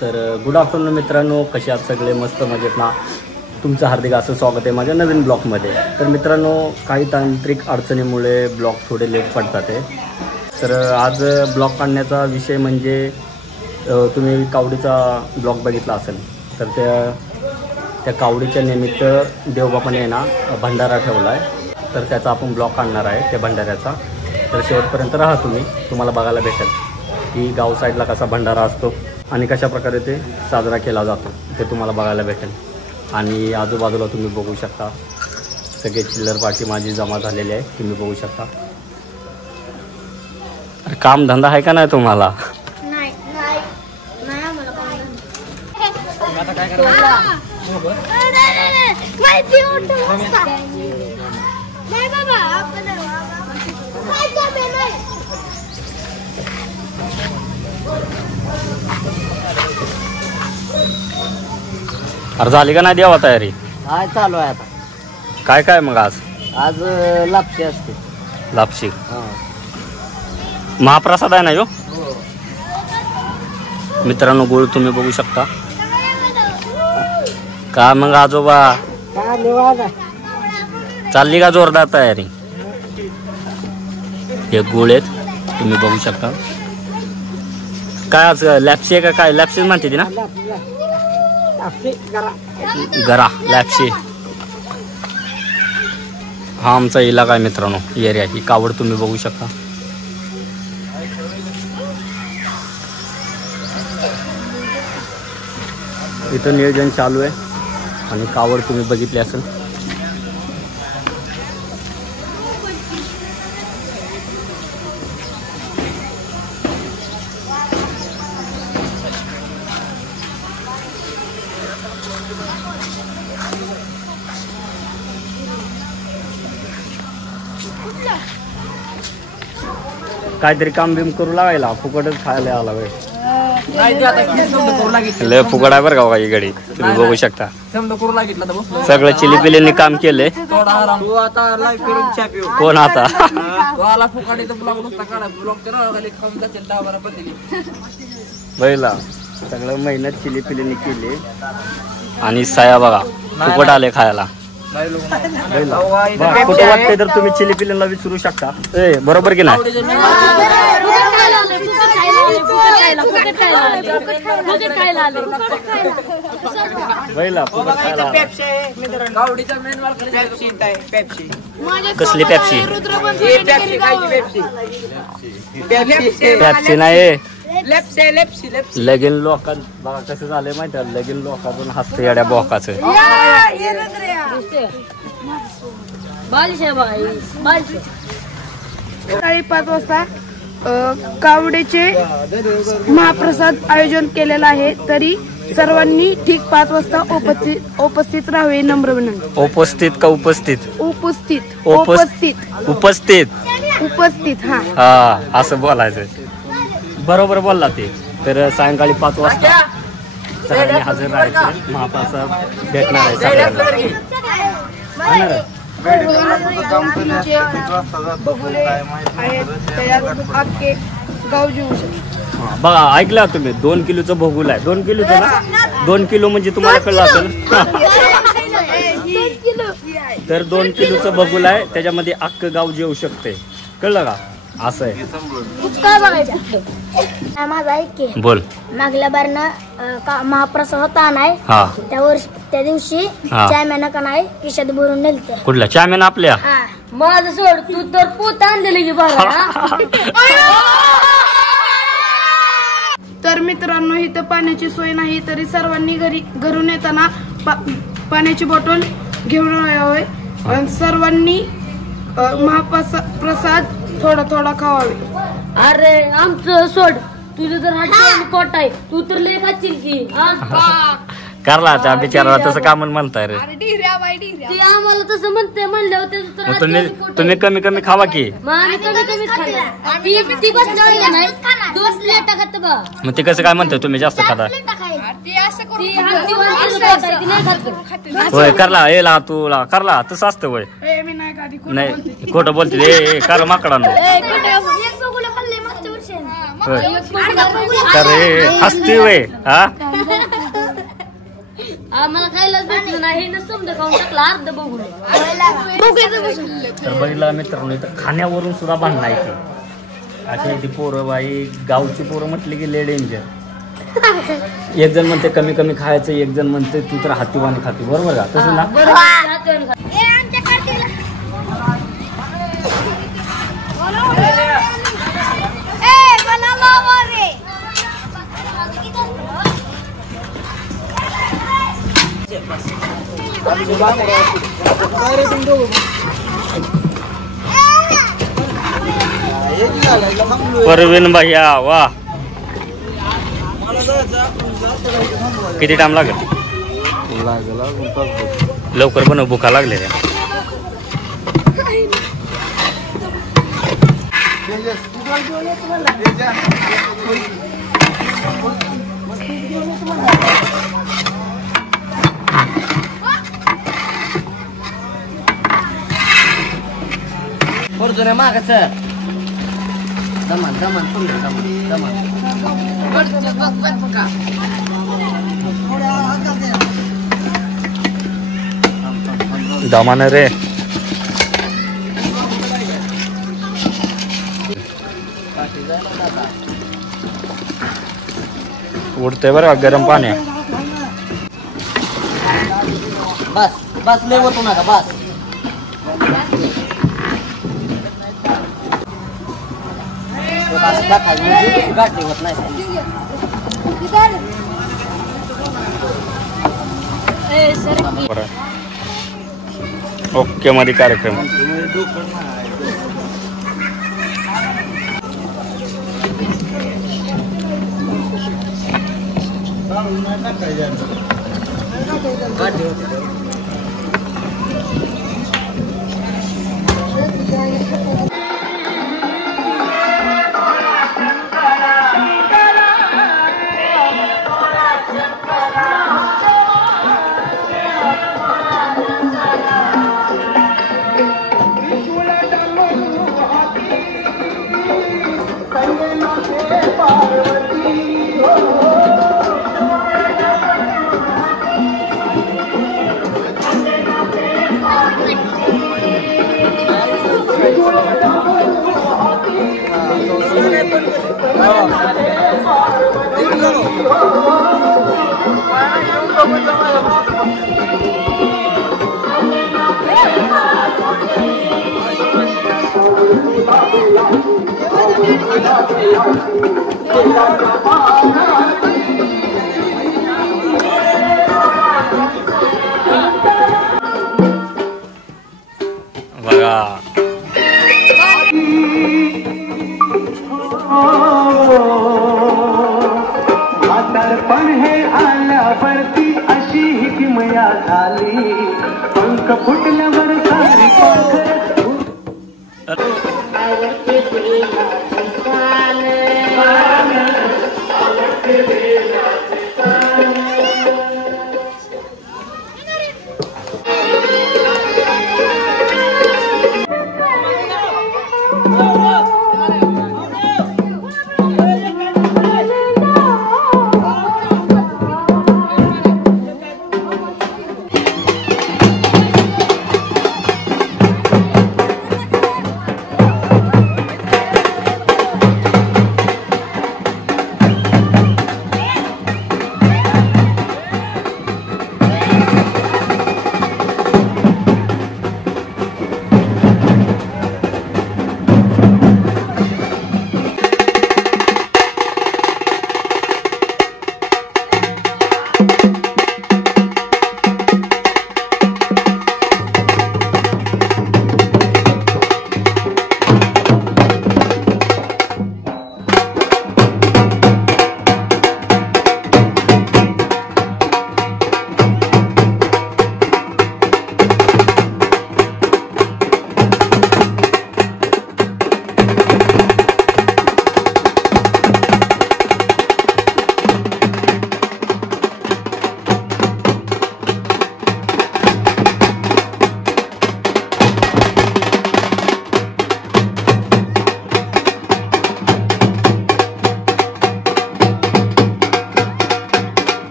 तर good afternoon मित्रांनो, कसे आहात सगळे? मस्त मजेत ना? तुमचं हार्दिक असं स्वागत आहे माझ्या नवीन ब्लॉगमध्ये. तर मित्रांनो, काही तांत्रिक अडचणीमुळे ब्लॉग थोडे लेट पडतात आहे. तर आज ब्लॉग काढण्याचा विषय म्हणजे तुम्ही कावडीचा ब्लॉग बघितला असेल, तर त्या कावडीच्या निमित्त देवबापाने ना भंडारा ठेवला आहे. तर त्याचा आपण ब्लॉग काढणार आहे त्या भंडाऱ्याचा. तर शेवटपर्यंत राहा, तुम्हाला बघायला भेटेल की गाव साईडला कसा भंडारा असतो आणि कशा प्रकारे ते साजरा केला जातो ते तुम्हाला बघायला भेटेल. आणि आजूबाजूला तुम्ही बघू शकता सगळे चिल्लर पार्टी माझी जमा झालेली आहे, तुम्ही बघू शकता. काम धंदा आहे का नाही तुम्हाला? नाही आता काय करायचं? अरे झाली का नाही देवा तयारी? हाय, चालू आहे आता. काय काय मग आज लापशी असते. लापशी महाप्रसाद आहे ना यो? मित्रांनो, गुळ तुम्ही बघू शकता. का मग आजोबा चालली का जोरदार तयारी? हे गुळ आहेत, तुम्ही बघू शकता. काय आज लॅपशी आहे का? काय लॅपशीच म्हणते ती ना? गरा लॅपशी. हा आमचा इलाका आहे मित्रांनो, एरिया. ही कावड तुम्ही बघू शकता. इथं नियोजन चालू आहे आणि कावड तुम्ही बघितली असेल. काहीतरी काम बिम करू लागायला, फुकटच खायला आला वेळ. लय फुकट आहे बरं का काही गडी, तुम्ही बघू शकता. सगळं चिली पिलींनी काम केलंय. कोण आता? बैला सगळं मेहनत चिली पिलींनी केली आणि साया बघा फुकट आले खायला. कुठं वाटतंय तर तुम्ही चिली पिलींना विचारू शकता. बरोबर की नाही? कसली पेप्सी? पेप्सी नाही, लगीन लोकां बघा कसं झालंय माहिती आहे. लगीन लोकांतून हसते येड्या बोकाचं. सकाळी 5 वाजता कावडेचे महाप्रसाद आयोजन केलेलं आहे. तरी सर्वांनी ठीक 5 वाजता उपस्थित राहावे, नम्र विनंती. उपस्थित का उपस्थित? उपस्थित. हा असं बोलायचं. बरोबर बोलला ते. तर सायंकाळी 5 वाजता सगळ्यांनी हजर राहायचं. महाप्रसाद भेटणार आहे सगळ्यांना. बघा ऐकला तुम्ही, 2 किलोचं भोगुल आहे. 2 किलोचं ना? 2 किलो म्हणजे तुम्हाला कळलं असेल. तर 2 किलोचं भोगुल आहे, त्याच्यामध्ये अख्खं गाव जेवू शकते. कळलं का? असं आहे. माझा ऐक बोल. मागल्या बारनं महाप्रसाद होता नाही, त्या दिवशी चॅम्यानं का नाही खिशात भरून नेलते. कुठल्या चॅम्यानं? आपल्या. माझं सोड, तू तर पोत आणलेली की बघा. तर मित्रांनो, इथं पाण्याची सोय नाही, तरी सर्वांनी घरून येताना पाण्याची बॉटल घेऊन यावे. सर्वांनी महाप्रसाद थोडा थोडा खावावे. अरे आमचं सोड, तुझं तर हात पोट आहे, तू तर लय खाशील की. करला त्या बिचाराला तसं का म्हणताय रे? ती आम्हाला तसं म्हणल्यावर तुम्ही कमी कमी खावा की. मग ते कसं काय म्हणताय तुम्ही जास्त खाता? होय करला येला तुला करला तसं असतं वय. नाही खोटं बोलते. कर माकडांनो. होय. तर हे हसती वे हा आम्हाला खायलाच भेटलं नाही ना समजा खाऊन टाकला अर्ध बघून तर बघितलं मित्रांनो इथं खाण्यावरून सुद्धा भांडणं आहे ती अशी ती पोरं बाई गावची पोरं म्हटली की लय डेंजर एक जण म्हणते कमी कमी खायचं एक जण म्हणते तू तर हातीवाणी खाती बरोबर का तसं ना परवीन भैया वा किती टाइम लागेल लवकर बनव भुका लागले रे फॉर्च्युनर मागच दमान दमान पुढे दमान दमान रे उडते बरं गरम पाणी बस बस लय होतो नका बस गाठी होत नाही ओके मध्ये कार्यक्रम बघा म्हातारपण हे आल्यावरती अशी ही किमया झाली पंख फुटल्यावर सारी पाखर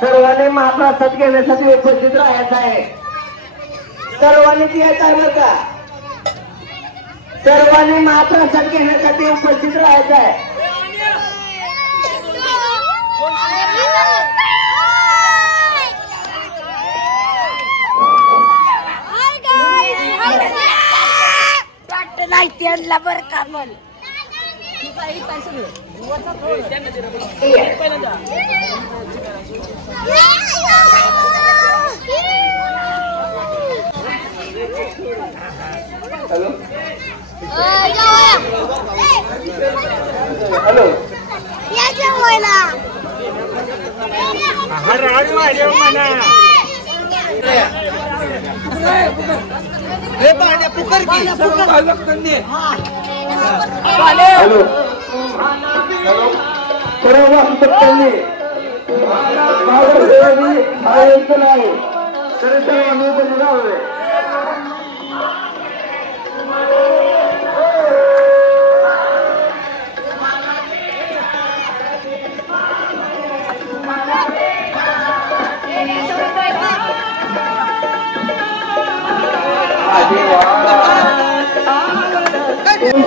सर्वांनी महाप्रसाद घेण्यासाठी उपस्थित राहायचं आहे. सर्वांनीच यायचं आहे बरं का. सर्वांनी महाप्रसाद घेण्यासाठी उपस्थित राहायचं आहे. नाही त्यांना बरं का म्हण हॅलो हॅलो हॅलो सर्व भक्तांनी आयोजन आहे तरी सर्वांनी उपस्थित राहावे.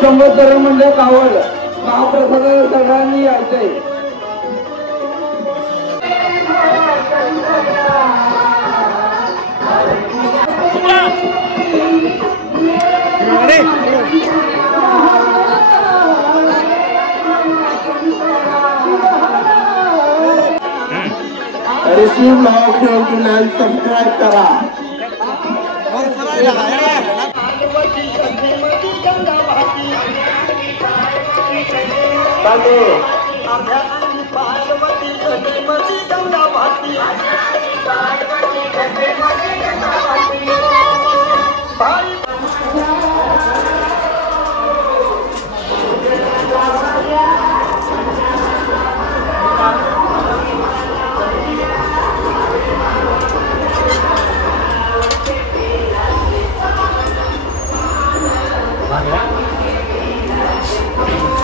संबंध म्हणजे कावड महाप्रसाद सगळ्यांनी यायचंय. रिसीव नाव ठेवून सबस्क्राईब करा.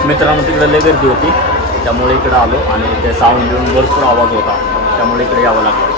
मित्रांनो तिकडे लय गर्दी होती त्यामुळे इकडे आलो आणि ते साऊंड घेऊन भरपूर आवाज होता त्यामुळे इकडे यावं लागलं.